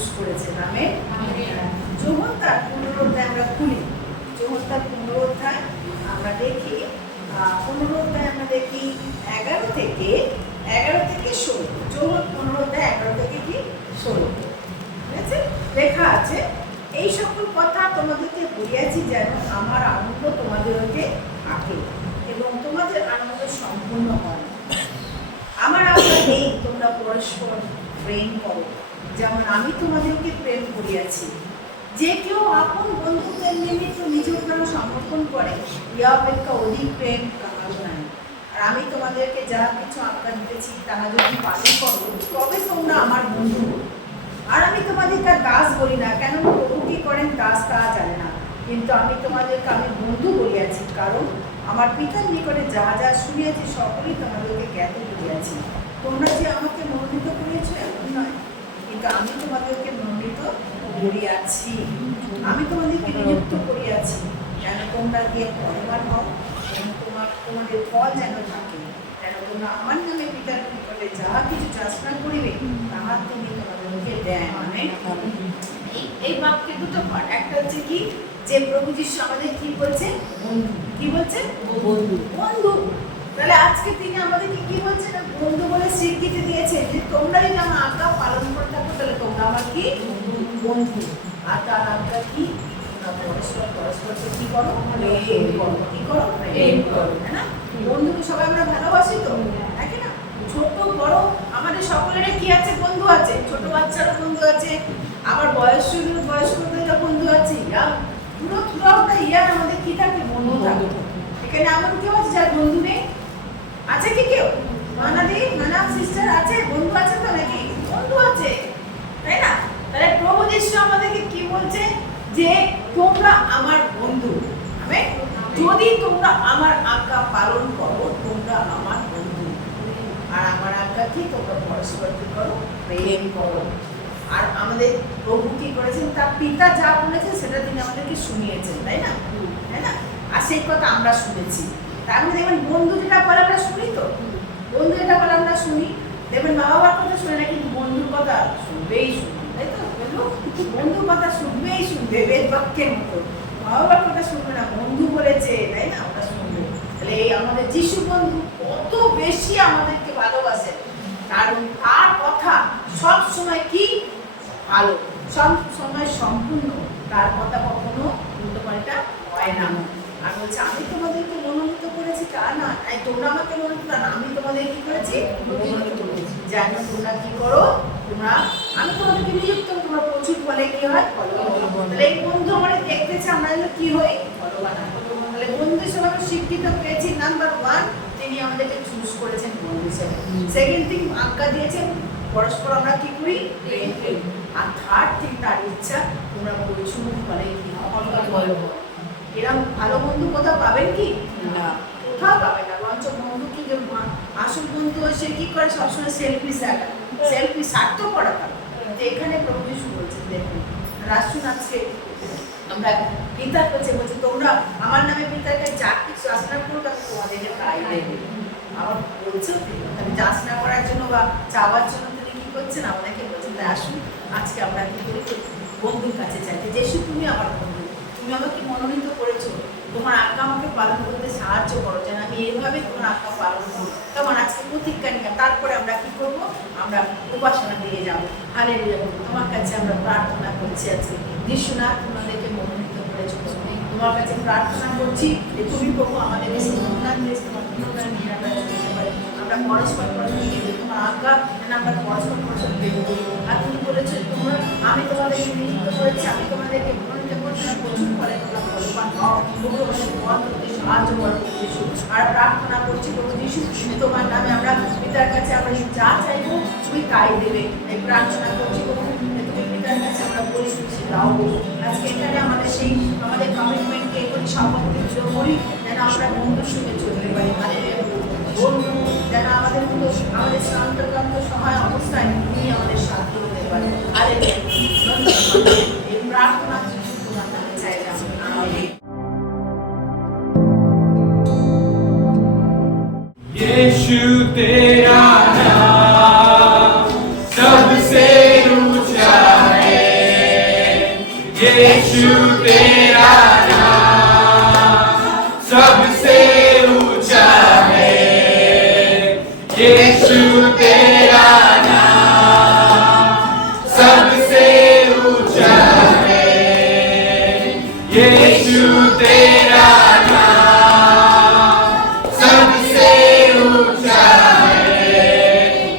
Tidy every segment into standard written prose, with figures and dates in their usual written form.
Choose করেছেন। Amen. যোহন তার 15 অধ্যায় আমরা খুলি। যোহন তার 15 অধ্যায় আমরা দেখি, 15 অধ্যায় আমরা দেখি 11 থেকে 16। যোহন 15 অধ্যায় 11 থেকে কি 16, ঠিক আছে? লেখা আছে, এই সকল কথা তোমাদেরকে বলিয়াছি যেন আমার আনন্দ তোমাদেরকে থাকে এবং তোমাদের আনন্দ সম্পূর্ণ হয়। আমার আশা এই তোমরা পরস্পর প্রেম করো যেমন আমি তোমাদেরকে প্রেম করিয়াছি। যে কেউ আপন বন্ধুদের নিমিত্ত নিজের প্রাণ সমর্পণ করে ইহা অপেক্ষা অধিক প্রেম কাহারও নাই। আর আমি তোমাদেরকে যাহা কিছু আজ্ঞা দিতেছি তাহা যদি পালন করো তবে তোমরা আমার বন্ধু। আর আমি তোমাদেরকে দাস বলি না, কেন প্রভু কি করেন দাস তাহা জানে না, কিন্তু আমি তোমাদেরকে আমি বন্ধু বলিয়াছি, কারণ আমার পিতার নিকটে যাহা যা শুনিয়াছি সকলেই তোমাদেরকে জ্ঞাত করিয়াছি। তোমরা যে আমাকে মনোনীত করিয়াছ এমন নয়, কিন্তু আমি তোমাদেরকে মনোনীত করিয়াছি, আমি তোমাদেরকে নিযুক্ত করিয়াছি যেন তোমরা গিয়ে ফলবান হও এবং তোমাদের ফল যেন থাকে, যেন তোমরা আমার নামে পিতার নিকটে যাহা কিছু চাষনা করিবে তাহা তিনি তোমাদেরকে দেন। মানে এই বাক্যে দুটো পাঠ, একটা হচ্ছে কি যে প্রভু যিশু আমাদের কি বলছে, বন্ধু। কি বলছে? বন্ধু। বন্ধু। তাহলে আজকে তিনি আমাদেরকে কি বলছেন? বন্ধু বলে স্বীকৃতি দিয়েছেন যে তোমরা যদি আমার আজ্ঞা পালন করে থাকো তাহলে তোমরা আমার কি বন্ধু। আর তার আজ্ঞা কি? পরস্পরকে কি করো? প্রেম করো। কি করো? প্রেম করো, তাই না? বন্ধুকে সবাই আমরা ভালোবাসি তো, নাকি না? ছোট বড় আমাদের সকলেরই কি আছে? বন্ধু আছে। ছোট বাচ্চারও বন্ধু আছে, আবার বয়স্কদের বন্ধু আছে, পুরো থ্রুআউট ইয়ার আমাদের কি থাকে? বন্ধু থাকে। এখানে এমন কেউ আছে যার বন্ধু নেই? আছে কি কেউ? মানাব সিস্টার আছে, বন্ধু আছে তো নাকি? বন্ধু আছে, তাই না? তাহলে প্রভু যিশু আমাদেরকে কি বলছে? যে তোমরা আমার বন্ধু। আমেন। যদি তোমরা আমার আজ্ঞা পালন করো তোমরা আমার বন্ধু। আর আমার আজ্ঞা কি? তোমরা পরস্পর কি করো? প্রেম করো। আর আমাদের প্রভু কি করেছেন? তার পিতা যা বলেছেন সেটা তিনি আমাদেরকে শুনিয়েছেন, তাই না? তাই না? আর সেই কথা আমরা শুনেছি। তার মধ্যে দেখবেন বন্ধু যেটা বলে আমরা শুনি তো, বন্ধু যেটা বলে আমরা শুনি। দেখবেন মা বাবার কথা শুনে না, কিন্তু বন্ধুর কথা শুনবেই শুনবে, তাই তো? বন্ধুর কথা শুনবেই শুনবে, বেদ বাক্যের মতো। মা বাবার কথা শুনবে না, বন্ধু বলেছে, তাই না? ওটা শুনবে। তাহলে এই আমাদের যিশু বন্ধু কত বেশি আমাদেরকে ভালোবাসে, কারণ তার কথা সব সময় কি ভালো, সব সময় সম্পূর্ণ। তার কথা কখনো উল্টোপাল্টা হয় না। আর বলছে আমি তোমাদেরকে মনোনীত করেছি তা না, তোমরা আমাকে মনোনীত না, আমি তোমাদের কি করেছি? মনোনীত করেছি যেন তোমরা কি করো? তোমরা আমি তোমাদেরকে নিযুক্ত, তোমরা প্রচুর ফলে কি হয়? তাহলে এই বন্ধু আমাদের দেখতেছে আমরা যেন কি হই? ফলবান। তাহলে বন্ধু হিসেবে আমরা স্বীকৃত পেয়েছি। নাম্বার 1, তিনি আমাদেরকে চুজ করেছেন বন্ধু হিসেবে। সেকেন্ড থিং, আজ্ঞা দিয়েছেন পরস্পর আমরা কি করি? প্রেম করি। আর থার্ড থিং, তার ইচ্ছা তোমরা প্রচুর ফলে কি হয়? এরকম ভালো বন্ধু কোথাও পাবেন কি? না, কোথাও পাবেন না। বরঞ্চ বন্ধু কি আসল বন্ধু সে কি করে? সবসময় সেলফি স্বার্থ করা থাকে। তো এখানে প্রভু যিশু বলছেন, দেখুন রাষ্ট্র আজকে আমরা পিতার কাছে বলছি তোমরা আমার নামে পিতাকে যা কিছু আশা করুক আমি তোমাদেরকে তাই দেবো। আবার বলছেও তিনি যাচনা করার জন্য বা চাওয়ার জন্য তিনি কি করছেন? আমাদেরকে বলছেন তাই আসুন আজকে আমরা কি করি? বন্ধুর কাছে চাইতে, যিশু তুমি আমার বন্ধু, তুমি আমাকে মনোনীত করেছো, তোমার আজ্ঞা আমাকে পালন করতে সাহায্য করো যেন আমি এইভাবে তোমার আজ্ঞা পালন করি। তখন আজকে প্রতিজ্ঞা নিয়ে তারপরে আমরা কি করবো? আমরা উপাসনা দিয়ে যাবো। হালেলুয়া। তোমার কাছে আমরা প্রার্থনা করছি আজকে যিশু না তোমাদেরকে মনোনীত করেছো, তোমার কাছে প্রার্থনা করছি যে তুমি প্রভু আমাদের বেশি অনুদান দিয়েছ, তোমার অনুদান নিয়ে আমরা চলতে পারি। আমরা পরস্পর তোমার আজ্ঞা যেন আমরা পরস্পর দেবো। আর তুমি বলেছো তোমরা আমি তোমাদেরকে নিযুক্ত করেছি, আমি তোমাদেরকে মনোনীত করছি প্রচুর ফলে তোমরা ফলবান হও। প্রভু আমাদের ফল করতে সাহায্য করো যিশু। আর প্রার্থনা করছি প্রভু যিশু তোমার নামে আমরা পিতার কাছে আমরা যা চাইবো তুমি তাই দেবে। এই প্রার্থনা করছি প্রভু তুমি পিতার কাছে আমরা বলি খুশি দাও। আজকে এখানে আমাদের সেই আমাদের কমিটমেন্টকে সম্পর্কে করি যেন আমরা বন্ধুর সঙ্গে চলতে পারি। বন্ধু যেন আমাদের মতো আমাদের শান্তক্রান্ত সহায় অবস্থায় তুমি আমাদের সাহায্য করতে পারে। এই প্রার্থনা তোমার নামে চাইলাম, আমেন। यीशु तेरा नाम सबसे ऊंचा है। यीशु तेरा नाम सबसे ऊंचा है, यीशु तेरा नाम सबसे ऊंचा है, यीशु तेरा नाम सबसे ऊंचा है।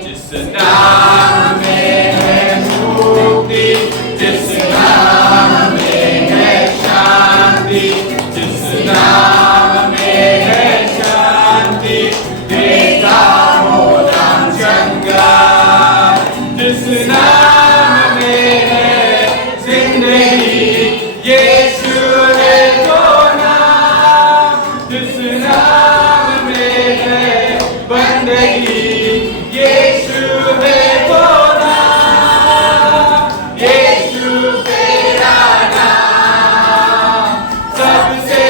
जिस नाम में है मुक्ति, जिस नाम में है शांति, जिस नाम में है शांति, देता हो नाम चंगा। जिस नाम में है जिंदगी, यीशु है तो नाम। जिस नाम में है बंदगी, यीशु है तो नाम। यीशु तेरा नाम सबसे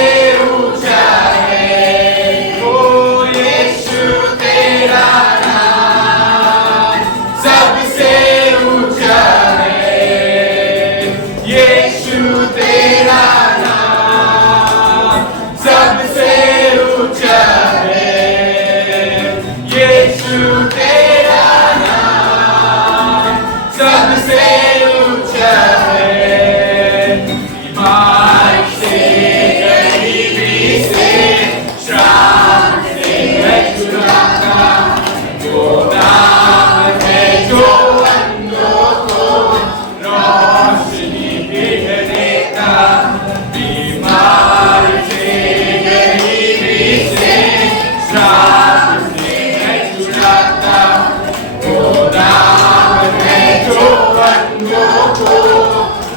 ऊंचा है, ओ यीशु तेरा नाम सबसे ऊंचा है, यीशु तेरा नाम सबसे ऊंचा है, यीशु तेरा नाम सबसे ऊंचा है। बीमार से, गरीबी से, श्राप से है छुड़ाता, वो नाम है जो अंधों को रोशनी भेज देता। बीमार से, गरीबी से, श्राप से है छुड़ाता, वो नाम है जो अंधों को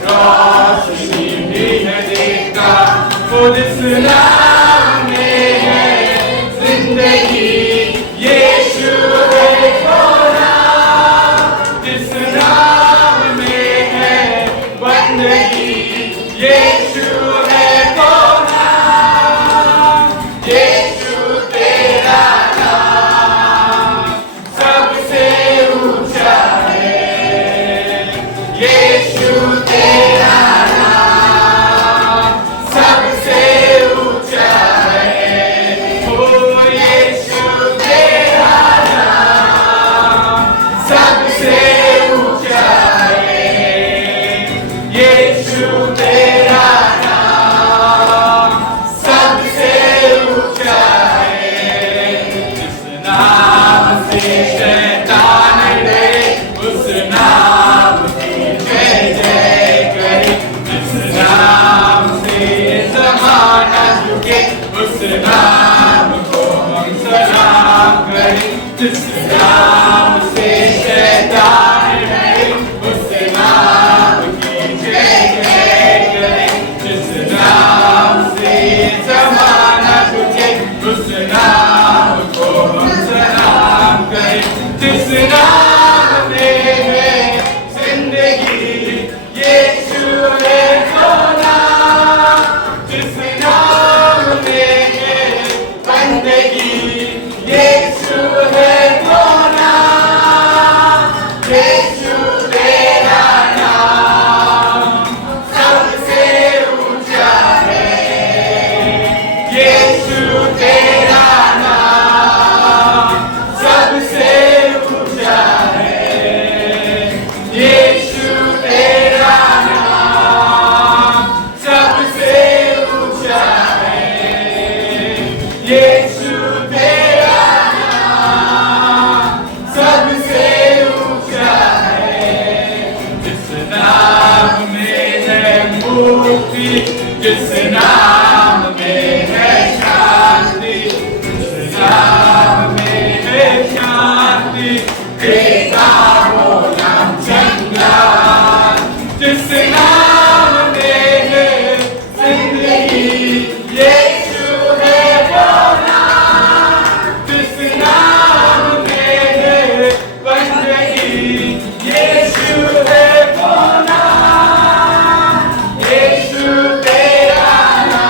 रोशनी भेज देता। वो जिस नाम में है जिंदगी, यीशु है तो नाम। जिस नाम में है बंदगी, यीशु है तो नाम। यीशु तेरा नाम सबसे ऊंचा है, यीशु तेरा नाम सबसे ऊंचा है, ओ यीशु तेरा नाम सबसे ऊंचा है, यीशु तेरा नाम सबसे ऊंचा है। जिस नाम से शैतान डरे, उस नाम की जय जय करे। जिस नाम से ज़माना झुके, उस नाम को हम सलाम करें। जिस नाम से शैतान डरे, उस नाम की जय जय करे। जिस नाम से ज़माना झुके, उस नाम को हम सलाम करें। जिस नाम में है जिंदगी, यीशु है तो नाम। जिस नाम में है बंदगी, यीशु है तो नाम। यीशु तेरा नाम सबसे ऊंचा है, यीशु तेरा नाम सबसे ऊंचा है, यीशु तेरा नाम सबसे ऊंचा है, यीशु तेरा नाम सबसे ऊंचा है। जिस नाम में है मुक्ति, जिस नाम में है शांति, जिस नाम में है शांति, देता हो नाम चंगा। जिस नाम में है जिंदगी, यीशु है वो नाम। जिस नाम में है बंदगी, यीशु है वो नाम। यीशु तेरा नाम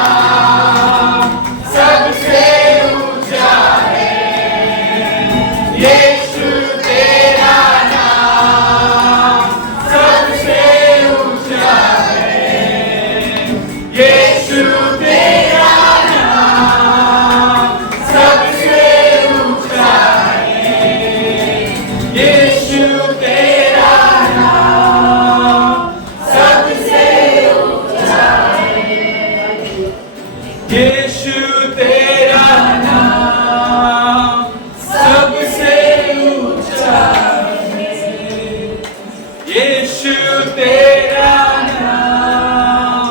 यीशु तेरा नाम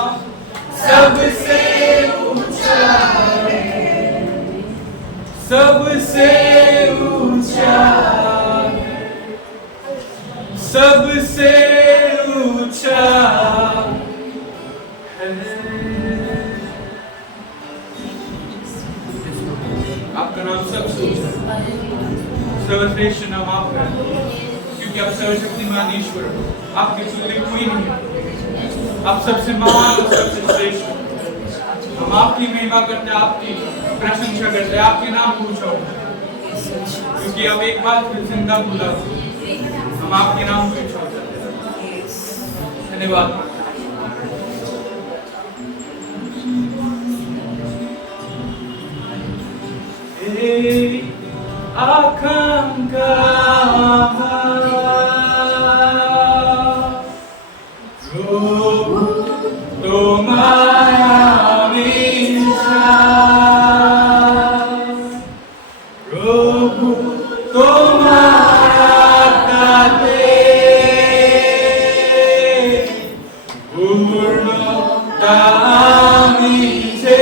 सबसे ऊंचा है, सबसे ऊंचा, सबसे ऊंचा है। आपका नाम सबसे ऊंचा, सर्वश्रेष्ठ नाम आपका है, क्योंकि आप सर्वशक्तिमान ईश्वर हो, आपकी तुलना कोई नहीं है, आप सबसे महान और सबसे श्रेष्ठ हो। हम आपकी महिमा करते हैं, आपकी प्रशंसा करते हैं, आपके नाम को ऊंचा होता है, क्योंकि अब एक बार फिर जिंदा बुला हम आपके नाम को ऊंचा करते हैं। धन्यवाद। आकांक्षा प्रभु तुम्हारा इच्छा, प्रभु तुम्हारा ताते पूर्णता मीचे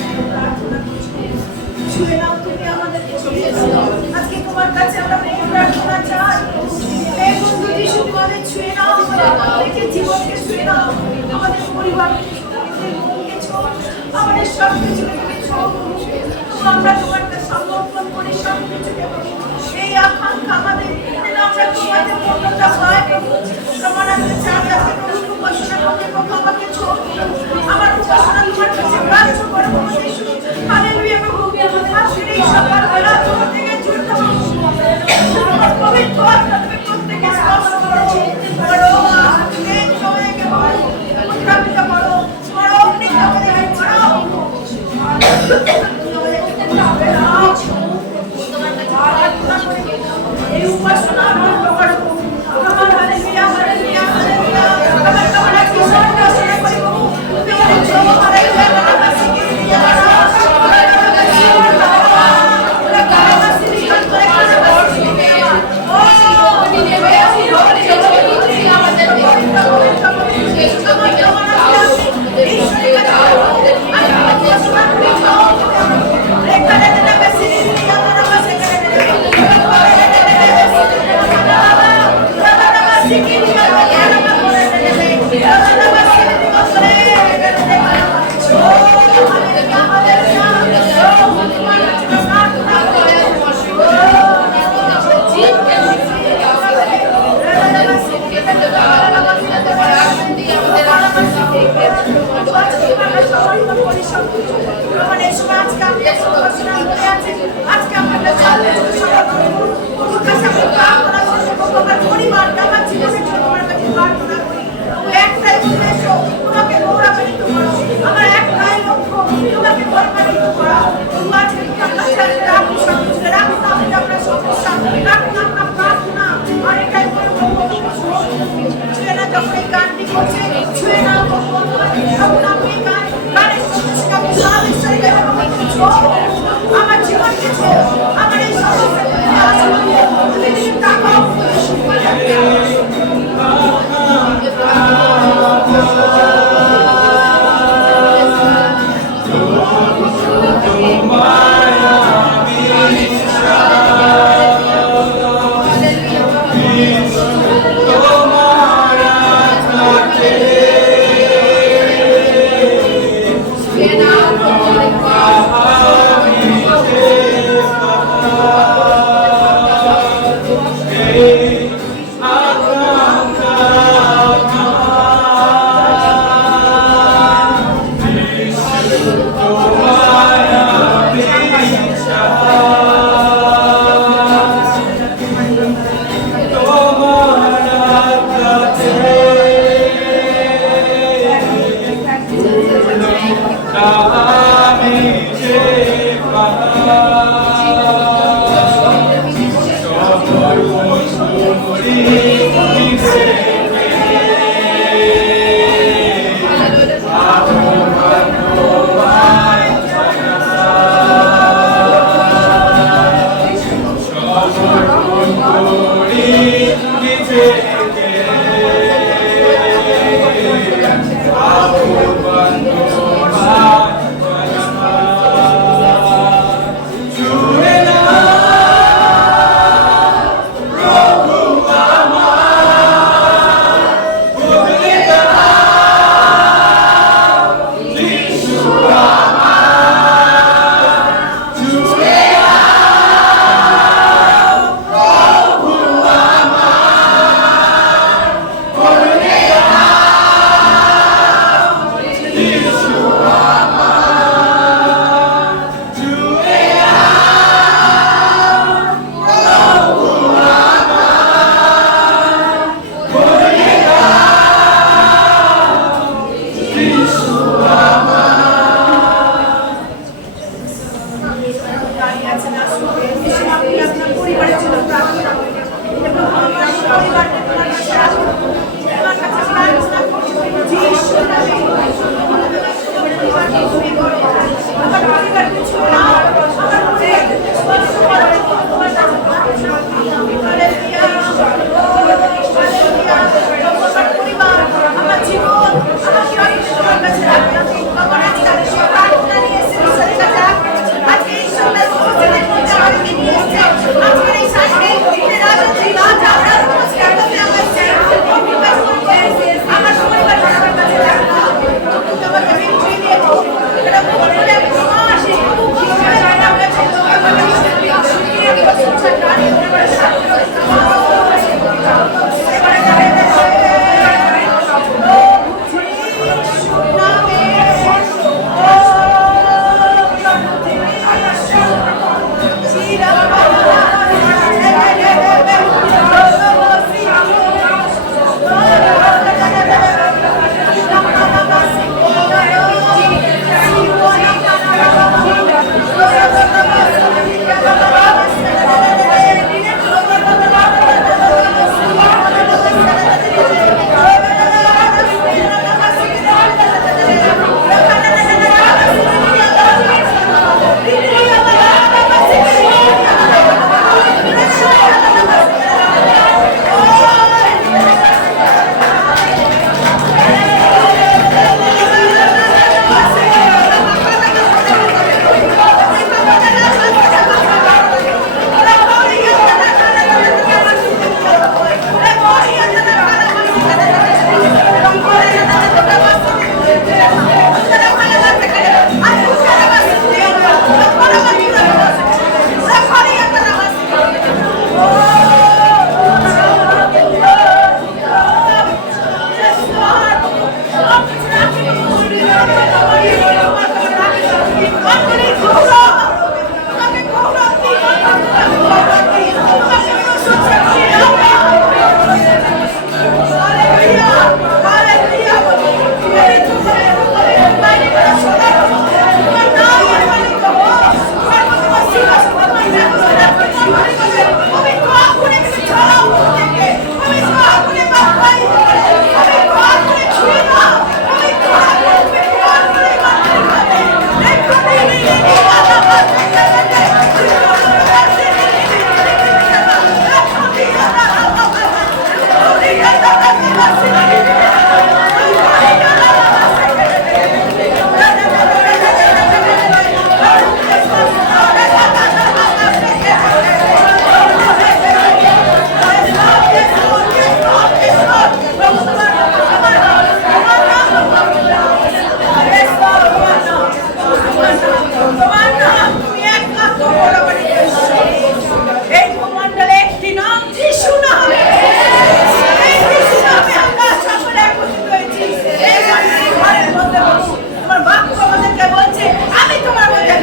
সঙ্গে প্রার্থনা করছি। ছুঁয়ে নাও তুমি আমাদেরকে, ছুঁয়ে নাও। আজকে তোমার কাছে আমরা প্রেম প্রার্থনা চাই। এই বন্ধু যিশু তোমাদের ছুঁয়ে নাও, আমাদের জীবনকে ছুঁয়ে নাও, আমাদের পরিবারকে ছুঁয়ে নাও, আমাদের মনকে ছোঁয়, আমাদের সব কিছুকে তুমি ছোঁয়। আমরা তোমার কাছে সমর্পণ করি সব কিছুকে। এই আকাঙ্ক্ষা আমাদের যেন আমরা তোমাদের পূর্ণতা পাই। তোমার আজকে চাই আজকে প্রভু উপাসনা করতে, প্রভু আমাকে ছোঁয়। আমার উপাসনা তোমার কাছে প্রার্থনা করো প্রভু যিশু। হালেলুয়া প্রভু, আজকের এই সকালবেলা তোমার থেকে যুদ্ধ তোমার পবিত্র আত্মা তুমি প্রত্যেকে স্পর্শ করো। বড় আজকে তোমাকে বড় উত্থাপিত করো, বড় অগ্নিকামনে করো। এই উপাসনা করো। আমার হালেলুয়া, হালেলুয়া, হালেলুয়া। আমার তোমার কি সর্বনাশনা করি প্রভু। তুমি আমাদের জন্য হালেলুয়া তোমার শিখিয়ে দিয়া দাও। আমার জীবন কিছু আমার এই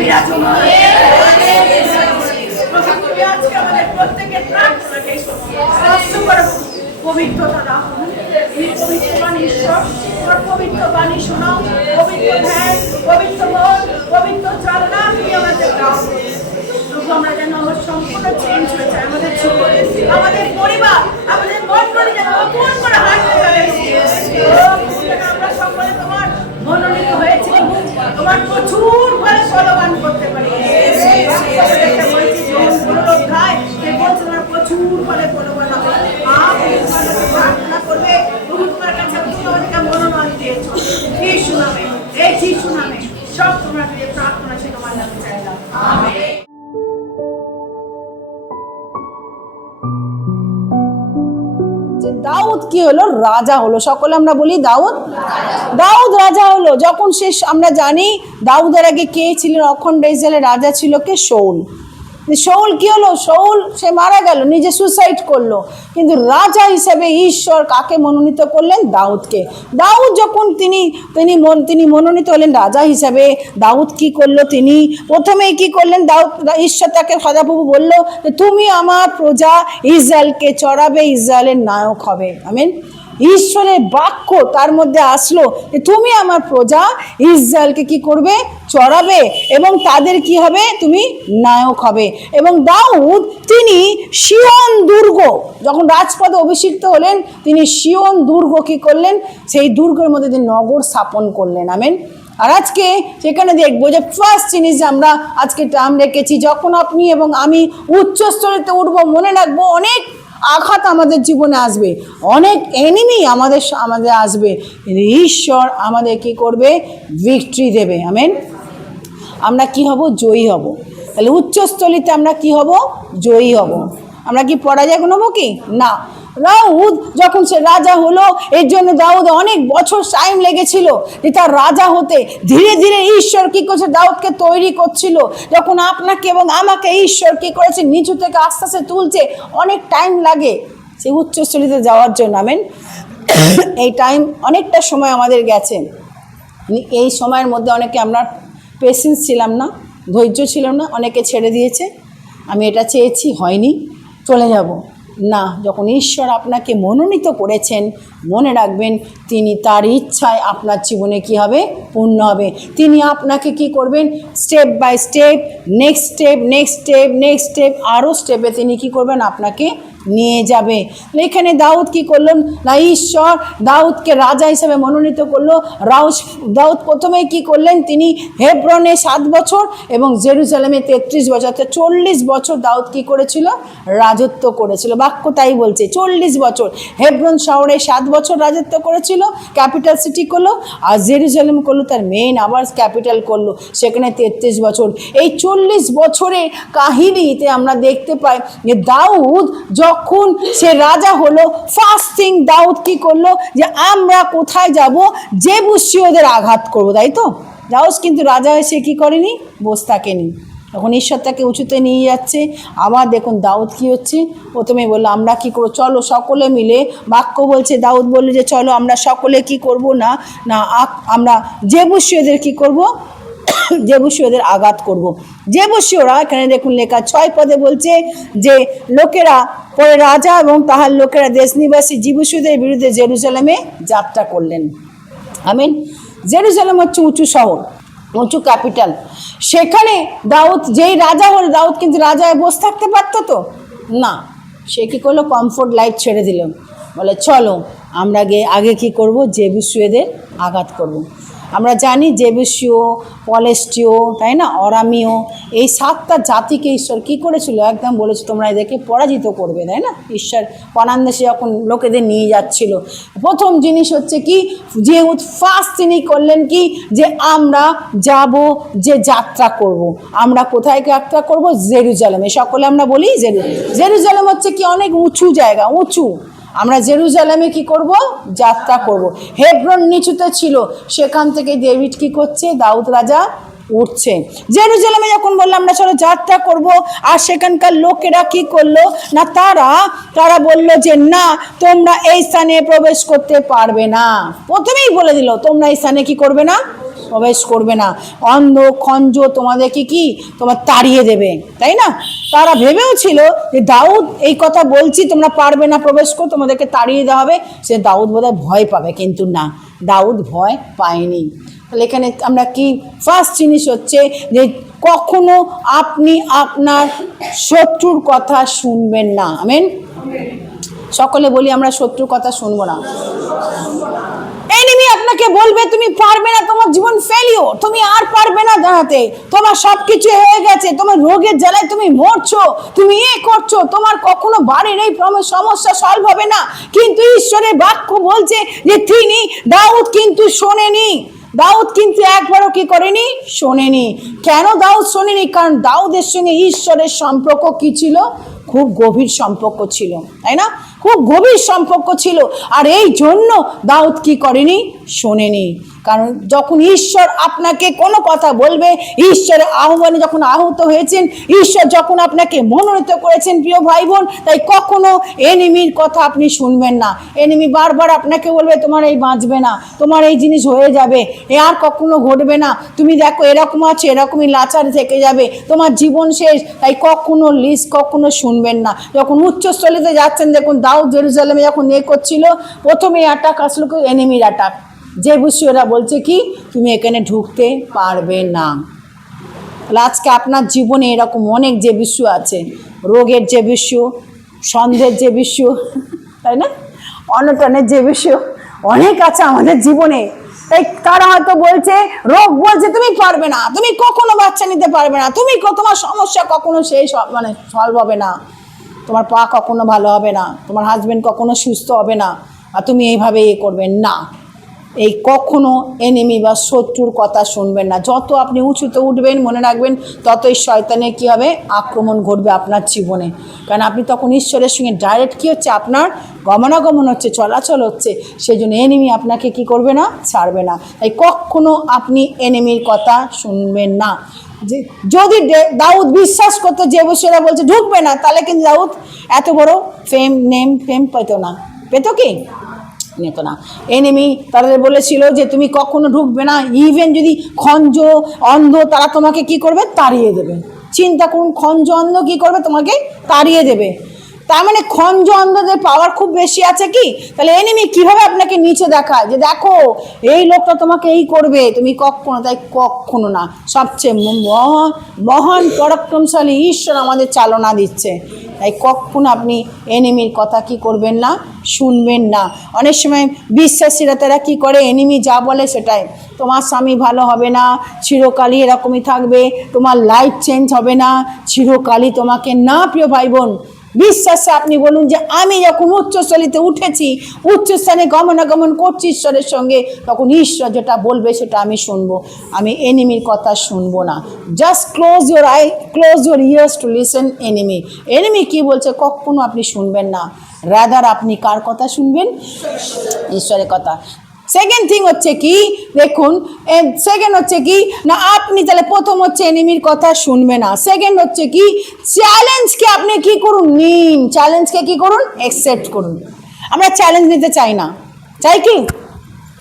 বিরাজমান। প্রভু তুমি আজকে আমাদের প্রত্যেকের প্রার্থনাকে স্পর্শ করো, পবিত্রতা দাও। এই পবিত্র বাণী ঈশ্বর, তোমার পবিত্র বাণী শোনাও, পবিত্র ধ্যান, পবিত্র মন, পবিত্র চালনা তুমি আমাদের দাও। প্রভু আমরা যেন আমার সম্পূর্ণ চেঞ্জ হয়ে যায়, আমাদের জীবন, আমাদের পরিবার, আমাদের মন্ডলী যেন নতুন করে হাঁটতে পারে। আমরা সকলে তোমার মনোনীত হয়েছি, তোমার প্রচুর করে ফলবান করতে পারি। প্রচুর ফলে ফলবান হবে। প্রার্থনা করবে, প্রভু তোমার কাছে তোমাদেরকে মনোনয়ন দিয়েছো। যিশু নামে, এই যিশু নামে সব তোমরা প্রার্থনা সে তোমার নামে চাইলাম, আমেন। দাউদ কি হলো? রাজা হলো। সকলে আমরা বলি দাউদ রাজা হলো। যখন সে, আমরা জানি দাউদের আগে কে ছিলেন? অখণ্ড ইসরায়েলের রাজা ছিল কে? শাউল। শাউল কি হলো? শাউল সে মারা গেল, নিজে সুসাইড করলো। কিন্তু রাজা হিসেবে ঈশ্বর কাকে মনোনীত করলেন? দাউদকে। দাউদ যখন তিনি মনোনীত হলেন রাজা হিসাবে, দাউদ কি করলো? তিনি প্রথমেই কি করলেন? দাউদ, ঈশ্বর তাকে সদাপ্রভু বলল যে তুমি আমার প্রজা ইসরায়েলকে চড়াবে, ইসরায়েলের নায়ক হবে। আমেন। ঈশ্বরের বাক্য তার মধ্যে আসলো যে তুমি আমার প্রজা ইসরায়েলকে কি করবে? চড়াবে, এবং তাদের কি হবে? তুমি নায়ক হবে। এবং দাউদ তিনি সিয়ন দুর্গ, যখন রাজপদে অভিষিক্ত হলেন, তিনি সিয়ন দুর্গ কি করলেন? সেই দুর্গের মধ্যে তিনি নগর স্থাপন করলেন। আমেন। আর আজকে সেখানে দেখবো যে ফার্স্ট জিনিস যে আমরা আজকে টার্ম রেখেছি, যখন আপনি এবং আমি উচ্চস্তরেতে উঠবো, মনে রাখবো অনেক আঘাত আমাদের জীবনে আসবে, অনেক এনিমি আমাদের আসবে, ঈশ্বর আমাদের কি করবে? ভিক্টরি দেবে। আমেন। আমরা কি হব? জয়ী হব। তাহলে উচ্চস্থলিতে আমরা কি হব? জয়ী হব। আমরা কি পরাজয় হব কি? না। দাউদ যখন সে রাজা হলো, এর জন্য দাউদ অনেক বছর টাইম লেগেছিল যে তার রাজা হতে। ধীরে ধীরে ঈশ্বর কি করছে? দাউদকে তৈরি করছিল। যখন আপনাকে এবং আমাকে ঈশ্বর কি করেছে? নিচু থেকে আস্তে আস্তে তুলছে, অনেক টাইম লাগে সে উচ্চস্থলিতে যাওয়ার জন্য। আমেন। এই টাইম অনেকটা সময় আমাদের গেছে। এই সময়ের মধ্যে অনেকে আমরা পেশেন্স ছিলাম না, ধৈর্য ছিলাম না, অনেকে ছেড়ে দিয়েছে। আমি এটা চেয়েছি, হয়নি, চলে যাব না। যখন ঈশ্বর আপনাকে মনোনীত করেছেন, মনে রাখবেন তিনি তার ইচ্ছায় আপনার জীবনে কি হবে? পূর্ণ হবে। তিনি আপনাকে কি করবেন? Step by step, next step, next step, next step, আরও স্টেপে তিনি কি করবেন? আপনাকে নিয়ে যাবে। এখানে দাউদ কি করলেন? না, ঈশ্বর দাউদকে রাজা হিসেবে মনোনীত করলো। দাউদ প্রথমেই কি করলেন? তিনি হেব্রনে 7 বছর এবং জেরুজালেমে 33 বছর, অর্থাৎ 40 বছর দাউদ কি করেছিল? রাজত্ব করেছিল। বাক্য তাই বলছে, 40 বছর। হেব্রন শহরে 7 বছর রাজত্ব করেছিল, ক্যাপিটাল সিটি করলো। আর জেরুজালেম করলো তার মেইন আবার ক্যাপিটাল করলো, সেখানে 33 বছর। এই 40 বছরের কাহিনীতে আমরা দেখতে পাই যে দাউদ যখন সে রাজা হলো, ফার্স্ট থিং দাউদ কি করলো? যে আমরা কোথায় যাব? জেবুসীয়দের আঘাত করবো, তাই তো? দাউদ কিন্তু রাজা হয়ে সে কি করেনি? বসে থাকেনি। তখন ঈশ্বর তাকে উঁচুতে নিয়ে যাচ্ছে। আবার দেখুন দাউদ কি হচ্ছে? প্রথমে বললো আমরা কি করবো? চলো সকলে মিলে, বাক্য বলছে দাউদ বললো যে চলো আমরা সকলে কি করব? না না, আমরা জেবুসীয়দের কি করব? জেবুসীয়দের আঘাত করব। জেবুসীয়রা, এখানে দেখুন লেখা 6 পদে বলছে যে লোকেরা, পরে রাজা এবং তাহার লোকেরা দেশনিবাসী জেবুসীয়দের বিরুদ্ধে জেরুজালেমে যাত্রা করলেন। আমিন। জেরুজালেম হচ্ছে উঁচু শহর, উঁচু ক্যাপিটাল। সেখানে দাউদ যেই রাজা হল, দাউদ কিন্তু রাজায় বসে থাকতে পারতো তো না। সে কী করলো? কমফোর্ট লাইফ ছেড়ে দিল। বলে চলো আমরা আগে কি করব? জেবুসীয়দের আঘাত করব। আমরা জানি জেবুসীয়, পলেষ্টীয়, তাই না, অরামীয়, এই 7টা জাতিকে ঈশ্বর কী করেছিল? একদম বলেছে তোমরা এদেরকে পরাজিত করবে, তাই না? ঈশ্বর কনান দেশে যখন লোকেদের নিয়ে যাচ্ছিল, প্রথম জিনিস হচ্ছে কি? যে ফার্স্ট তিনি করলেন কি? যে আমরা যাব, যে যাত্রা করব। আমরা কোথায় যাত্রা করব? জেরুজালেমে। সকলে আমরা বলি জেরুজালেম হচ্ছে কি? অনেক উঁচু জায়গা, উঁচু। আমরা জেরুজালেমে কি করব? যাত্রা করব। হেব্রন নিচুতে ছিল, সেখান থেকে ডেভিড কি করছে? দাউদ রাজা উঠছে। জেরুজালেমে যখন বললাম আমরা চলো যাত্রা করব, আর সেখানকার লোকেরা কি করলো? না, তারা বলল যে না, তোমরা এই স্থানে প্রবেশ করতে পারবে না। প্রথমেই বলে দিল তোমরা এই স্থানে কি করবে না? প্রবেশ করবে না। অন্ধ খঞ্জ তোমাদেরকে কি তোমার তাড়িয়ে দেবে, তাই না? তারা ভেবেও ছিল যে দাউদ এই কথা বলছি তোমরা পারবে না প্রবেশ করো, তোমাদেরকে তাড়িয়ে দেওয়া হবে, সে দাউদ বোধহয় ভয় পাবে, কিন্তু না, দাউদ ভয় পায়নি। তাহলে এখানে আমরা কি ফার্স্ট জিনিস হচ্ছে যে কখনো আপনি আপনার শত্রুর কথা শুনবেন না। আমেন। সকলে বলি আমরা শত্রুর কথা শুনবো না। এনিমি আপনাকে বলবে তুমি পারবে না, তোমার জীবন ফেলিওর, তুমি আর পারবে না দাঁড়াতে, তোমার সবকিছু হয়ে গেছে, তোমার রোগের জ্বালায় তুমি মরছো, তুমি করছো, তোমার কখনো বাড়ির এই সমস্যা সলভ হবে না। কিন্তু ঈশ্বরের বাক্য বলছে যে তিনি দাউদ কিন্তু শোনেনি, দাউদ কিন্তু একবারও কি করেনি, শোনেনি। কেন দাউদ শোনেনি? কারণ দাউদের সঙ্গে ঈশ্বরের সম্পর্ক কি ছিল? খুব গভীর সম্পর্ক ছিল, তাই না? খুব গভীর সম্পর্ক ছিল। আর এই জন্য দাউদ কি করেনি, শোনেনি। কারণ যখন ঈশ্বর আপনাকে কোনো কথা বলবে, ঈশ্বরের আহ্বানে যখন আহত হয়েছেন, ঈশ্বর যখন আপনাকে মনোনীত করেছেন প্রিয় ভাই বোন, তাই কখনো এনিমির কথা আপনি শুনবেন না। এনিমি বারবার আপনাকে বলবে তোমার এই বাঁচবে না, তোমার এই জিনিস হয়ে যাবে, এ আর কখনো ঘটবে না, তুমি দেখো এরকম আছে, এরকমই লাচার থেকে যাবে, তোমার জীবন শেষ। তাই কখনো কখনো শুনবেন না। যখন উচ্চস্থলিতে যাচ্ছেন, দেখুন দাউদ জেরুজালেমে যখন করছিল, প্রথমে অ্যাটাক আসলো কি, এনিমির অ্যাটাক। যে বুসিওরা বলছে কি তুমি এখানে ঢুকতে পারবে না। আজকে আপনার জীবনে এরকম অনেক যে বিশ্ব আছে, রোগের যে বিশ্ব, সন্দেহের যে বিশ্ব, তাই না, অনটনের যে বিশ্ব অনেক আছে আমাদের জীবনে। তাই তারা হয়তো বলছে, রোগ বলছে তুমি পারবে না, তুমি কখনো বাচ্চা নিতে পারবে না, তুমি তোমার সমস্যা কখনো শেষ মানে সলভ হবে না, তোমার পা কখনো ভালো হবে না, তোমার হাজবেন্ড কখনো সুস্থ হবে না, আর তুমি এইভাবে করবে না। এই কখনো এনিমি বা শত্রুর কথা শুনবেন না। যত আপনি উঁচুতে উঠবেন, মনে রাখবেন ততই শয়তানের কী হবে, আক্রমণ ঘটবে আপনার জীবনে। কারণ আপনি তখন ঈশ্বরের সঙ্গে ডাইরেক্ট কী হচ্ছে, আপনার গমনাগমন হচ্ছে, চলাচল হচ্ছে, সেই জন্য এনিমি আপনাকে কি করবে না, ছাড়বে না। তাই কখনো আপনি এনিমির কথা শুনবেন না। যে যদি দাউদ বিশ্বাস করতো যে বসেরা বলছে ঢুকবে না, তাহলে কিন্তু দাউদ এত বড় ফেম পেত না। পেত কি? নিত না। এনিমি তাদের বলেছিল যে তুমি কখনো ঢুকবে না, ইভেন যদি খঞ্জ অন্ধ তারা তোমাকে কি করবে, তাড়িয়ে দেবে। চিন্তা করুন, খঞ্জ অন্ধ কি করবে, তোমাকে তাড়িয়ে দেবে। তার মানে খঞ্জ অন্ধদের পাওয়ার খুব বেশি আছে কি? তাহলে এনিমি কিভাবে আপনাকে নিচে দেখায় যে দেখো এই লোকটা তোমাকে এই করবে, তুমি কখনো, তাই কখনো না। সবচেয়ে মহান পরাক্রমশালী ঈশ্বর আমাদের চালনা দিচ্ছে, তাই কখনো আপনি এনিমির কথা কি করবেন না, শুনবেন না। অনেক সময় বিশ্বাসীরা তারা কী করে, এনিমি যা বলে সেটাই, তোমার স্বামী ভালো হবে না, চিরকালই এরকমই থাকবে, তোমার লাইফ চেঞ্জ হবে না, চিরকালই তোমাকে না। প্রিয় ভাই বোন, বিশ্বাসে আপনি বলুন যে আমি যখন উচ্চস্থলিতে উঠেছি, উচ্চস্থানে গমনাগমন করছি ঈশ্বরের সঙ্গে, তখন ঈশ্বর যেটা বলবে সেটা আমি শুনবো, আমি এনিমির কথা শুনবো না। Just close your eye, close your ears to listen enemy. Enemy কী বলছে কখনো আপনি শুনবেন না, রাদার আপনি কার কথা শুনবেন, ঈশ্বরের কথা। সেকেন্ড থিং হচ্ছে কি, দেখুন সেকেন্ড হচ্ছে কি না, আপনি তাহলে প্রথম হচ্ছে এনিমির কথা শুনবে না। সেকেন্ড হচ্ছে কি, চ্যালেঞ্জকে আপনি কি করুন, নিন, চ্যালেঞ্জকে কি করুন, অ্যাকসেপ্ট করুন। আমরা চ্যালেঞ্জ নিতে চাই না, চাই কি?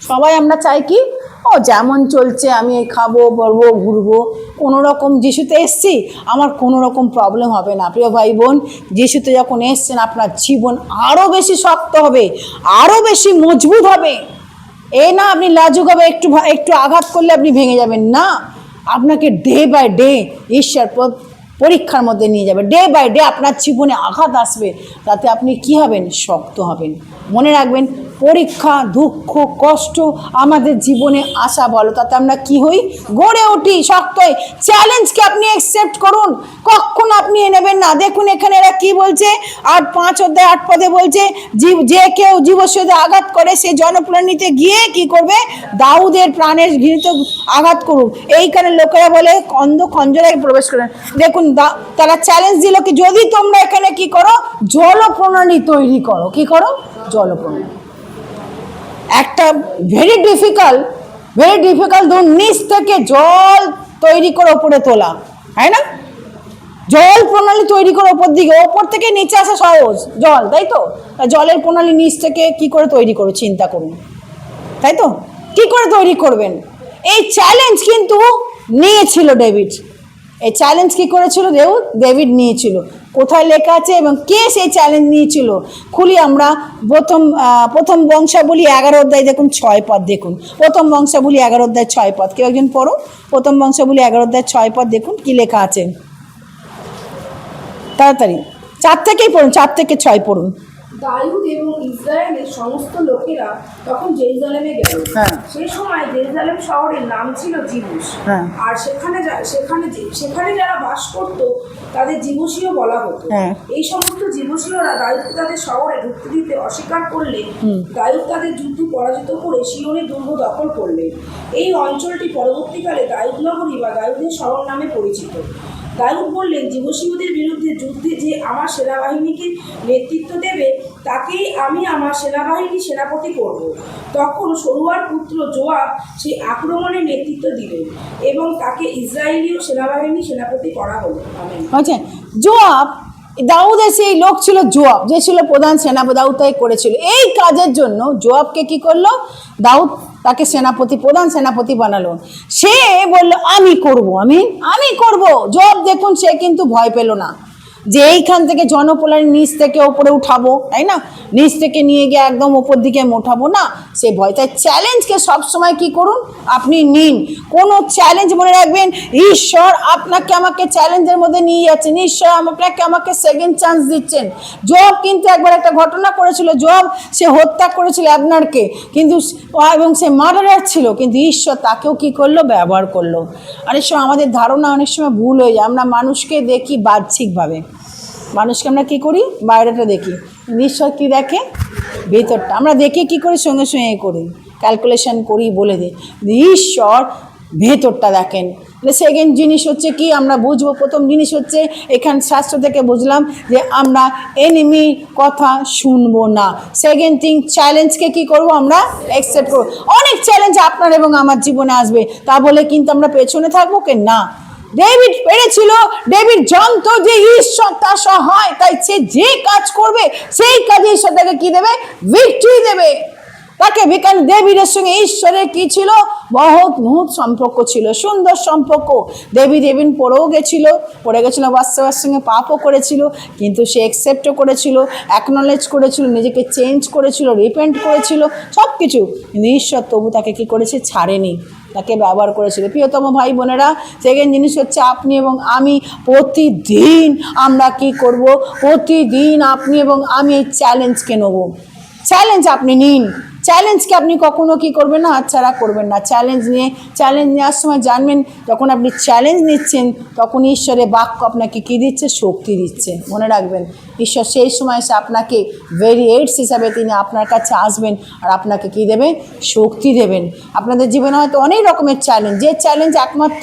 সবাই আমরা চাই কি, ও যেমন চলছে আমি এই খাবো, পরবো, ঘুরবো, কোনো রকম যিশুতে এসছি, আমার কোনো রকম প্রবলেম হবে না। প্রিয় ভাই বোন, যিশুতে যখন এসছেন আপনার জীবন আরও বেশি শক্ত হবে, আরও বেশি মজবুত হবে। এ না আপনি লাজুক হবে, একটু আঘাত করলে আপনি ভেঙে যাবেন না, আপনাকে ডে বাই ডে ঈশ্বর পরীক্ষার মধ্যে নিয়ে যাবে। ডে বাই ডে আপনার জীবনে আঘাত আসবে, তাতে আপনি কি হবেন, শক্ত হবেন। মনে রাখবেন, পরীক্ষা, দুঃখ, কষ্ট আমাদের জীবনে আসা বলো, তাতে আমরা কি হই, গড়ে উঠি, শক্ত হই। চ্যালেঞ্জকে আপনি অ্যাকসেপ্ট করুন, কখনো আপনি নেবেন না। দেখুন এখানে এরা কি বলছে, 5 পদে বলছে, যে কেউ জীবস্বতে আঘাত করে সে জনপ্রাণীতে গিয়ে কি করবে, দাউদের প্রাণের ঘৃণিত আঘাত করুক। এইখানে লোকেরা বলে অন্ধ খঞ্জরায় প্রবেশ করেন। দেখুন তারা চ্যালেঞ্জ দিল কি, যদি তোমরা এখানে কি করো, জলপ্রণালী তৈরি করো। কি করো, জলপ্রণালী। একটা ভেরি ডিফিকাল্ট ধরুন, নিচ থেকে জল তৈরি করে ওপরে তোলা, তাই না? জল প্রণালী তৈরি করে ওপর থেকে নিচে আসা সহজ, জল, তাই তো? জলের প্রণালী নিচ থেকে কি করে তৈরি করো, চিন্তা করুন, তাই তো? কি করে তৈরি করবেন? এই চ্যালেঞ্জ কিন্তু নিয়েছিল ডেভিড। এই চ্যালেঞ্জ কি করেছিল ডেভিড নিয়েছিল। কোথায় লেখা আছে এবং কে সেই চ্যালেঞ্জ নিয়েছিল? খুলি আমরা প্রথম বংশাবলী 11 অধ্যায় দেখুন 6 পদ দেখুন। প্রথম বংশাবলী 11 অধ্যায় 6 পদ, কেউ একজন পড়ো। প্রথম বংশাবলী 11 অধ্যায় 6 পদ দেখুন কি লেখা আছে, তাড়াতাড়ি 4 থেকেই পড়ুন, 4 থেকে 6 পড়ুন। দাউদ এবং ইসরায়েলের সমস্ত লোকেরা তখন জেরুজালেমে গেল। হ্যাঁ। সেই সময় জেরুজালেম শহরের নাম ছিল জিবুস। হ্যাঁ। আর সেখানে যারা বাস করত তাদের জিবুসীয় বলা হতো। হ্যাঁ। এই সমস্ত জিবুসীয়রা দাউদকে তাদের শহরে ঢুকতে দিতে অস্বীকার করলে দাউদ তাদের যুদ্ধে পরাজিত করে সিওনের দুর্গ দখল করলেন। এই অঞ্চলটি পরবর্তীকালে দাউদ নগরী বা দাউদের শহর নামে পরিচিত। দাউদ বললেন, জিবুসীয়দের বিরুদ্ধে যুদ্ধে যে আমার সেনাবাহিনীকে নেতৃত্ব দেবে তাকেই আমি আমার সেনাবাহিনী সেনাপতি করব। তখন সরুয়ার পুত্র জোয়াব সেই আক্রমণের নেতৃত্ব দিলেন এবং তাকে ইসরায়েলীয় সেনাবাহিনী সেনাপতি করা হলো। আমেন। আচ্ছা, জোয়াব, দাউদের সেই লোক ছিল জোয়াব, যে ছিল প্রধান সেনাপতি, দাউদ তাই করেছিল। এই কাজের জন্য জোয়াবকে কি করলো দাউদ, তাকে সেনাপতি, প্রধান সেনাপতি বানালো। সে বলল আমি করব, আমি করব। জোয়াব দেখুন, সে কিন্তু ভয় পেল না যে এইখান থেকে জনপোলার নিচ থেকে ওপরে উঠাবো, তাই না, নিচ থেকে নিয়ে গিয়ে একদম ওপর দিকে ওঠাবো না, সে ভয়। তাই চ্যালেঞ্জকে সবসময় কি করুন, আপনি নিন। কোনো চ্যালেঞ্জ মনে রাখবেন, ঈশ্বর আপনাকে আমাকে চ্যালেঞ্জের মধ্যে নিয়ে যাচ্ছেন, ঈশ্বর আমাকে সেকেন্ড চান্স দিচ্ছেন। জোয়াব কিন্তু একবার একটা ঘটনা করেছিল, জোয়াব সে হত্যা করেছিল আবনারকে, কিন্তু এবং সে মার্ডারার ছিল, কিন্তু ঈশ্বর তাকেও কি করলো, ব্যবহার করলো। অনেক সময় আমাদের ধারণা অনেক সময় ভুল হয়ে যায়, আমরা মানুষকে দেখি বাহ্যিকভাবে, মানুষকে আমরা কী করি, বাইরেটা দেখি, ঈশ্বর কী দেখে, ভেতরটা। আমরা দেখে কী করি, সঙ্গে সঙ্গে করি, ক্যালকুলেশন করি, বলে দিই। ঈশ্বর ভেতরটা দেখেন। সেকেন্ড জিনিস হচ্ছে কি আমরা বুঝবো, প্রথম জিনিস হচ্ছে এখান শাস্ত্র থেকে বুঝলাম যে আমরা এনিমির কথা শুনবো না। সেকেন্ড থিং, চ্যালেঞ্জকে কি করব, আমরা অ্যাকসেপ্ট করবো। অনেক চ্যালেঞ্জ আপনার এবং আমার জীবনে আসবে, তা বলে কিন্তু আমরা পেছনে থাকবো কি না। ডেভিড পেরেছিল, ডেভিড জানতো যে ঈশ্বর তার সহায়, তাই সে যে কাজ করবে সেই কাজে ঈশ্বর তাকে কি দেবে, ভিক্টরি দেবে তাকে। কারণ ডেভিডের সঙ্গে ঈশ্বরের কি ছিল, বহুত সম্পর্ক ছিল, সুন্দর সম্পর্ক। ডেভিড পড়ে গেছিল বাদশাহর সঙ্গে, পাপও করেছিল, কিন্তু সে অ্যাকসেপ্টও করেছিল, অ্যাকনলেজ করেছিল, নিজেকে চেঞ্জ করেছিল, রিপেন্ট করেছিল, সব কিছু। কিন্তু ঈশ্বর তবু তাকে কি করেছে, ছাড়েনি, তাকে ব্যবহার করেছিল। প্রিয়তম ভাই বোনেরা, সেকেন্ড জিনিস হচ্ছে আপনি এবং আমি প্রতিদিন আমরা কি করব, প্রতিদিন আপনি এবং আমি এই চ্যালেঞ্জকে নেব। চ্যালেঞ্জ আপনি নিন, চ্যালেঞ্জকে আপনি কখনো কি করবেন না, হাতছাড়া করবেন না। চ্যালেঞ্জ নেওয়ার সময় জানবেন, যখন আপনি চ্যালেঞ্জ নিচ্ছেন তখন ঈশ্বরের বাক্য আপনাকে কী দিচ্ছে, শক্তি দিচ্ছে। মনে রাখবেন, ঈশ্বর সেই সময় এসে আপনাকে ভেরি এইডস হিসাবে তিনি আপনার কাছে আসবেন আর আপনাকে কী দেবেন, শক্তি দেবেন। আপনাদের জীবনে হয়তো অনেক রকমের চ্যালেঞ্জ, যে চ্যালেঞ্জ একমাত্র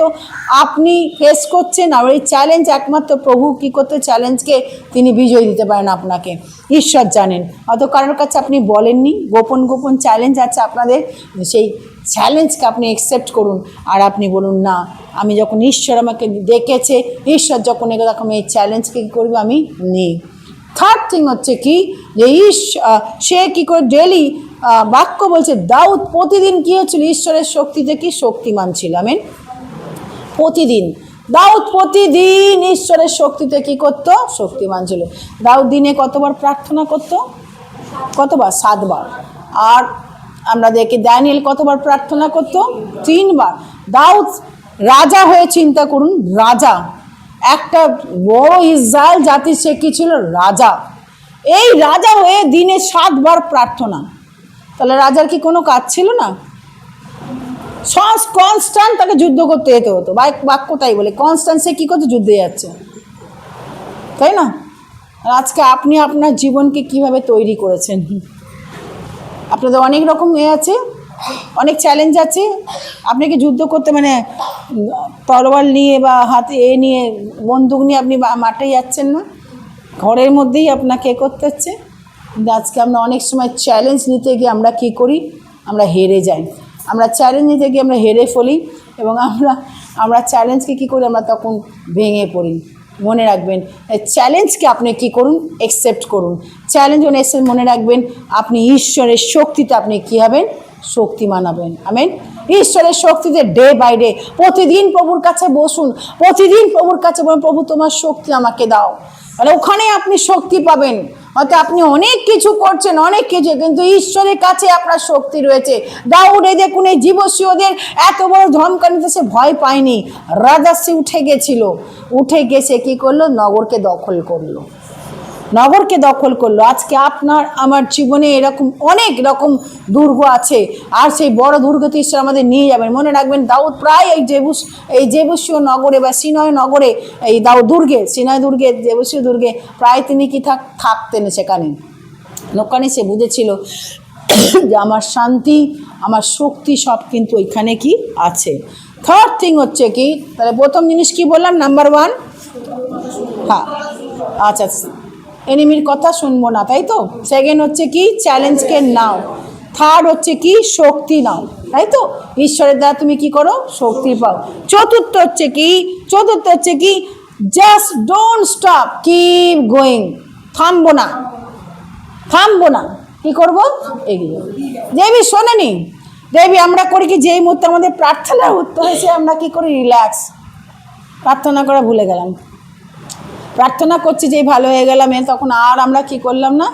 আপনি ফেস করছেন, আর এই চ্যালেঞ্জ একমাত্র প্রভু কী করতে, চ্যালেঞ্জকে তিনি বিজয় দিতে পারেন আপনাকে, ঈশ্বর জানেন। হয়তো কারোর কাছে আপনি বলেননি, গোপন চ্যালেঞ্জ আছে আপনাদের, সেই চ্যালেঞ্জকে আপনি অ্যাকসেপ্ট করুন আর আপনি বলুন না, আমি যখন ঈশ্বর আমাকে ডেকেছে, ঈশ্বর যখন এরকম এই চ্যালেঞ্জকে কী করবো, আমি নিই। থার্ড থিং হচ্ছে কি, যে সে কী করে ডেলি বাক্য বলছে, দাউদ প্রতিদিন কী হচ্ছিল, ঈশ্বরের শক্তিতে কি শক্তিমান ছিল। আমেন। দাউদ প্রতিদিন ঈশ্বরের শক্তিতে কি করত, শক্তিমান ছিল। দাউদ দিনে কতবার প্রার্থনা করত, কতবার, 7 বার। আর আমরা দেখি দানিয়েল কতবার প্রার্থনা করত, 3 বার। দাউদ রাজা হয়ে, চিন্তা করুন, রাজা, একটা বড় ইসরায়েল জাতির সে কি ছিল, রাজা। এই রাজা হয়ে দিনে 7 বার প্রার্থনা, তাহলে রাজার কি কোনো কাজ ছিল না? কনস্ট্যান্ট তাকে যুদ্ধ করতে যেতে হতো, বাক্য তাই বলে, কনস্ট্যান্ট সে কী করতে, যুদ্ধে যাচ্ছে, তাই না? আজকে আপনি আপনার জীবনকে কিভাবে তৈরি করেছেন? আপনাদের অনেক রকম আছে, অনেক চ্যালেঞ্জ আছে। আপনি কি যুদ্ধ করতে, মানে তরোয়াল নিয়ে বা হাতে নিয়ে, বন্দুক নিয়ে আপনি মাঠে যাচ্ছেন না, ঘরের মধ্যেই আপনাকে করতে হচ্ছে। কিন্তু আজকে আমরা অনেক সময় চ্যালেঞ্জ নিতে গিয়ে আমরা কি করি, আমরা হেরে যাই। আমরা চ্যালেঞ্জ নিতে গিয়ে আমরা হেরে ফেলি এবং আমরা চ্যালেঞ্জকে কী করি, আমরা তখন ভেঙে পড়ি। মনে রাখবেন, চ্যালেঞ্জকে আপনি কি করুন, অ্যাকসেপ্ট করুন। চ্যালেঞ্জ এসে মনে রাখবেন, আপনি ঈশ্বরের শক্তিতে আপনি কী হবেন, শক্তিমান হবেন। আমেন। ঈশ্বরের শক্তিতে ডে বাই ডে প্রতিদিন প্রভুর কাছে বসুন, প্রতিদিন প্রভুর কাছে বলুন, প্রভু তোমার শক্তি আমাকে দাও। তাহলে ওখানে আপনি শক্তি পাবেন। হয়তো আপনি অনেক কিছু করছেন, অনেক কিছু, কিন্তু ঈশ্বরের কাছে আপনার শক্তি রয়েছে। দাউদ এই দেখুন, এই জীবসীয়দের এত বড় ধমকানিতে সে ভয় পায়নি। রাজাসি উঠে গেছিল, উঠে গেছে কি করলো? নগরকে দখল করলো, নগরকে দখল করলো। আজকে আপনার আমার জীবনে এরকম অনেক রকম দুর্গ আছে, আর সেই বড় দুর্গতে ঈশ্বর আমাদের নিয়ে যাবেন। মনে রাখবেন, দাউদ প্রায় এই জেবুসীয় নগরে বা সিনয় নগরে, এই দাউদ দুর্গে, সিনয় দুর্গে, জেবুসীয় দুর্গে প্রায় তিনি কি থাকতেন সেখানে। ওখানে সে বুঝেছিল যে আমার শান্তি, আমার শক্তি সব কিন্তু ওইখানে কি আছে। থার্ড থিং হচ্ছে কি, তাহলে প্রথম জিনিস কি বললাম? নাম্বার 1, হ্যাঁ, আচ্ছা, এনিমির কথা শুনবো না, তাই তো। সেকেন্ড হচ্ছে কি? চ্যালেঞ্জকে নাও। থার্ড হচ্ছে কি? শক্তি নাও, তাই তো। ঈশ্বরের দ্বারা তুমি কি করো? শক্তি পাও। চতুর্থ হচ্ছে কি? Just don't stop, keep going. থামবো না। কি করবো? এগিয়ে। দেবী শোনেনি, দেবী আমরা করি কি, যেই মুহূর্তে আমাদের প্রার্থনার উত্তর হয়েছে আমরা কি করি? রিল্যাক্স, প্রার্থনা করা ভুলে গেলাম। প্রার্থনা করছি যেই ভালো হয়ে গেলাম, তখন আর আমরা কি করলাম না।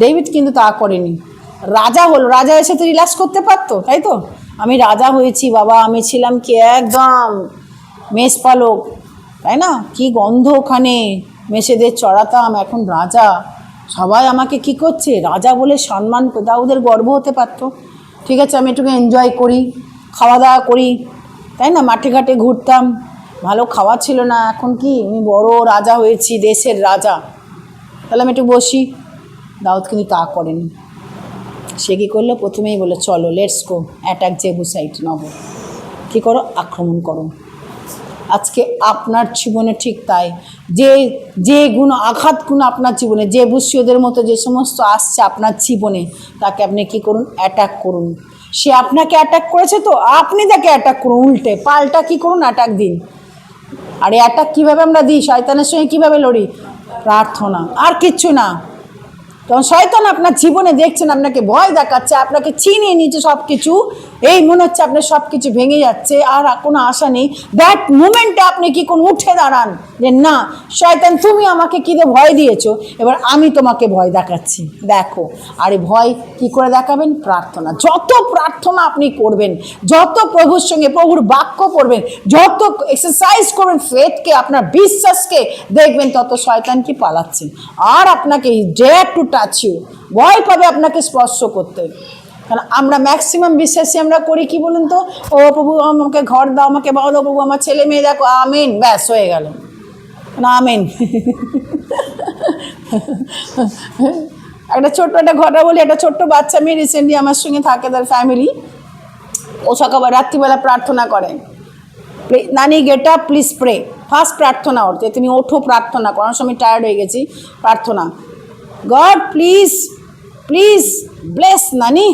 ডেভিড কিন্তু তা করেনি। রাজা হলো, রাজা এসে তো রিল্যাক্স করতে পারতো, তাই তো। আমি রাজা হয়েছি বাবা, আমি ছিলাম কি একদম মেষপালক, তাই না? কি গন্ধ ওখানে, মেষেদের চড়াতাম, এখন রাজা, সবাই আমাকে কি করছে? রাজা বলে সম্মান। দাউদের গর্ব হতে পারতো। ঠিক আছে, আমি একটু এনজয় করি, খাওয়া দাওয়া করি, তাই না? মাঠে ঘাটে ঘুরতাম, ভালো খাওয়া ছিল না, এখন কি আমি বড় রাজা হয়েছি, দেশের রাজা, তাহলে আমি একটু বসি। দাউদ কিন্তু তা করেনি। সে কী করলো? প্রথমেই বললো চলো লেটস গো অ্যাটাক জেবুসাইট নগর। কী করো? আক্রমণ করো। আজকে আপনার জীবনে ঠিক তাই, যে আঘাতগুলো আপনার জীবনে, জেবুসীয়দের মতো যে সমস্ত আসছে আপনার জীবনে, তাকে আপনি কি করুন? অ্যাটাক করুন। সে আপনাকে অ্যাটাক করেছে তো আপনি তাকে অ্যাটাক করুন, উল্টে পাল্টা কি করুন? অ্যাটাক দিন। আর এই অ্যাটাক কীভাবে আমরা দিই? শয়তানের সঙ্গে কীভাবে লড়ি? প্রার্থনা, আর কিচ্ছু না। তখন শয়তান আপনার জীবনে দেখছেন, আপনাকে ভয় দেখাচ্ছে, আপনাকে চিনিয়ে নিচ্ছে সব কিছু, এই মনে হচ্ছে আপনার সব কিছু ভেঙে যাচ্ছে, আর কোনো আশা নেই। দ্যাট মুমেন্টে আপনি কি কোন উঠে দাঁড়ান যে না শয়তান তুমি আমাকে কী দিয়ে ভয় দিয়েছো, এবার আমি তোমাকে ভয় দেখাচ্ছি, দেখো। আর এই ভয় কী করে দেখাবেন? প্রার্থনা। যত প্রার্থনা আপনি করবেন, যত প্রভুর সঙ্গে প্রভুর বাক্য পড়বেন, যত এক্সারসাইজ করবেন ফেথকে, আপনার বিশ্বাসকে, দেখবেন তত শয়তান কি পালাচ্ছে, আর আপনাকে ডেয়ার টু টাচ ইউ, ভয় পাবে আপনাকে স্পর্শ করতে। কারণ আমরা ম্যাক্সিমাম বিশ্বাসী আমরা করি কি বলুন তো, ও প্রভু আমাকে ঘর দাও, আমাকে বাবা দাও, প্রভু আমার ছেলে মেয়ে দেখো, আমিন, ব্যাস হয়ে গেল না, আমিন। একটা ঘটনা বলি, একটা ছোট্ট বাচ্চা মেয়ে রিসেন্টলি আমার সঙ্গে থাকে, তার ফ্যামিলি, ও সকাল রাত্রিবেলা প্রার্থনা করে, nani get up please pray, first প্রার্থনা ওর, যে তুমি ওঠো প্রার্থনা করার সময় টায়ার্ড হয়ে গেছি, প্রার্থনা, God please please bless nani,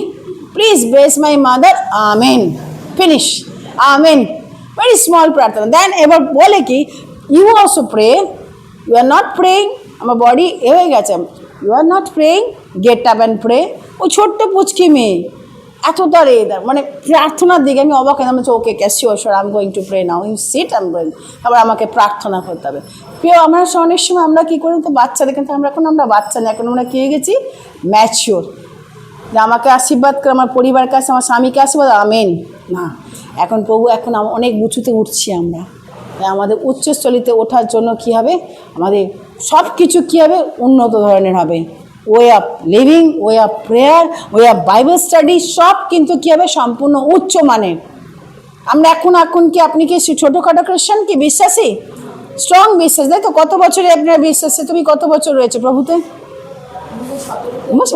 please bless my mother, amen, finish, amen. Very small প্রার্থনা। দেন এবার বলে কি, you also pray, you are not praying, আমার বডি এ হয়ে গেছে, you are not praying, get up and pray. ওই ছোট্ট পুচকি মেয়ে এতটা মানে প্রার্থনার দিকে আমি অবাক হয়ে বলছি, okay sure sure I am going to pray now, you sit, I am going. আবার আমাকে প্রার্থনা করতে হবে। প্রিয়, আমরা অনেক সময় আমরা কী করি তো, বাচ্চাদের কিন্তু আমরা বাচ্চা না, এখন আমরা কী হয়ে গেছি? ম্যাচিওর, যে আমাকে আশীর্বাদ করে, আমার পরিবারের কাছে আমার স্বামীকে আশীর্বাদ, আমেন না। এখন প্রভু, এখন অনেক উঁচুতে উঠছি আমরা, আমাদের উচ্চস্থলিতে ওঠার জন্য কী হবে? আমাদের সব কিছু কী হবে? উন্নত ধরনের হবে। Way of living, way of prayer, way of Bible study, সব কিন্তু কী হবে? সম্পূর্ণ উচ্চ মানের। আমরা এখন কি আপনি কি ছোটোখাটো খ্রিস্টান কি বিশ্বাসী? স্ট্রং বিশ্বাস, তাই তো? কত বছরে আপনার বিশ্বাসে, তুমি কত বছর রয়েছে প্রভুতে?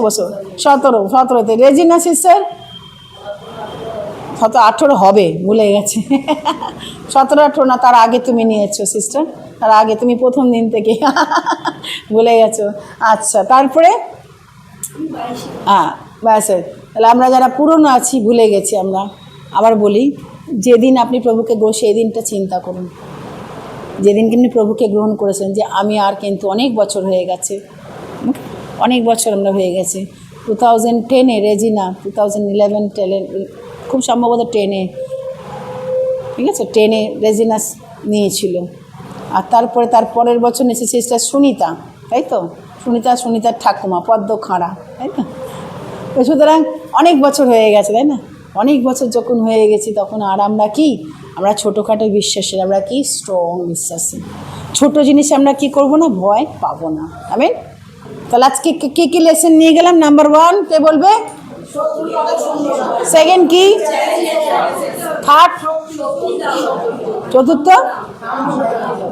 বছর 17তে। রেজিনা সিস্টার 18 হবে, ভুলে গেছে। 17-18 না, তার আগে তুমি নিয়েছো সিস্টার, তার আগে তুমি প্রথম দিন থেকে ভুলে গেছো। আচ্ছা, তারপরে হ্যাঁ ব্যাস। তাহলে আমরা যারা পুরনো আছি ভুলে গেছি আমরা। আবার বলি, যেদিন আপনি প্রভুকে সেই দিনটা চিন্তা করুন, যেদিন কিন্তু প্রভুকে গ্রহণ করেছেন, যে আমি আর কিন্তু অনেক বছর হয়ে গেছে, অনেক বছর আমরা হয়ে গেছে, 2010-এ রেজিনা, 2011 খুব সম্ভবত 10-এ, ঠিক আছে, 10-এ রেজিনা নিয়েছিল। আর তারপরে তার পরের বছর নিয়েছে সিস্টার সুনিতা, তাই তো, সুনিতার ঠাকুমা পদ্ম খাঁড়া, তাই তো। তো সুতরাং অনেক বছর হয়ে গেছে, তাই না? অনেক বছর যখন হয়ে গেছি তখন আর আমরা কি, আমরা ছোটোখাটো বিশ্বাসী, আমরা কি স্ট্রং বিশ্বাসী। ছোট জিনিসে আমরা কি করব না, ভয় পাবো না। আমেন। তাহলে আজকে কি লেসন নিয়ে গেলাম? নাম্বার 1 কে বলবে? সেকেন্ড কি? থার্ড? চতুর্থ?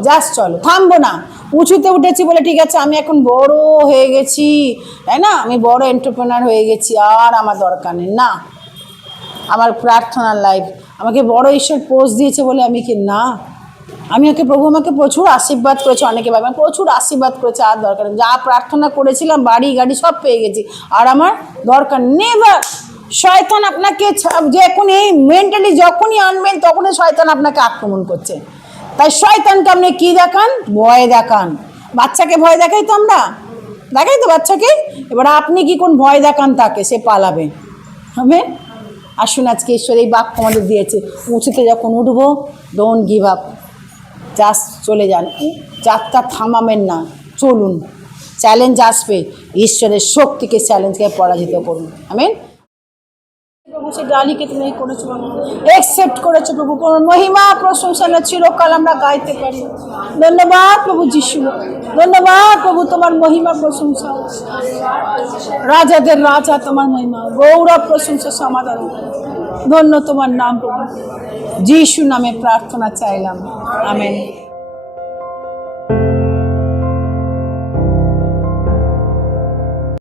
জাস্ট চলো, থামবো না। উঁচুতে উঠেছি বলে ঠিক আছে আমি এখন বড় হয়ে গেছি, তাই না, আমি বড় এন্টারপ্রেনার হয়ে গেছি, আর আমার দরকার নেই। না, আমার প্রার্থনার লাইফ আমাকে বড় ঈশ্বর পোস্ট দিয়েছে বলে আমি কি না, আমি ওকে, প্রভু আমাকে প্রচুর আশীর্বাদ করেছে, অনেকে ভাবে প্রচুর আশীর্বাদ করেছে, আর দরকার নেই। যা প্রার্থনা করেছিলাম বাড়ি গাড়ি সব পেয়ে গেছি, আর আমার দরকার নেভার। শয়তান আপনাকে যখন এই মেন্টালি যখনই আনবেন তখনই শয়তান আপনাকে আক্রমণ করছে। তাই শয়তানকে আপনি কী দেখান? ভয় দেখান। বাচ্চাকে ভয় দেখাই তো আমরা, দেখাই তো বাচ্চাকে। এবার আপনি কি কোন ভয় দেখান তাকে, সে পালাবে। হবে। আসুন আজকে ঈশ্বর এই বাক্য আমাদের দিয়েছে, উঁচুতে যখন উঠবো ডোন্ট গিভ আপ, জাস্ট চলে যান, যাত্রা থামাবেন না, চলুন। চ্যালেঞ্জ আসবে, ঈশ্বরের শক্তিকে চ্যালেঞ্জকে পরাজিত করুন। আমেন। প্রভু সে ডালিকে তুমি করেছো, একসেপ্ট করেছো প্রভু, তোমার মহিমা প্রশংসা চিরকাল আমরা গাইতে পারি। ধন্যবাদ প্রভু যিশু, ধন্যবাদ প্রভু, তোমার মহিমা প্রশংসা, রাজাদের রাজা তোমার মহিমা, গৌরব প্রশংসা সমাধান। ধন্য তোমার নাম প্রভু, যিশু নামে প্রার্থনা চাইলাম, আমেন।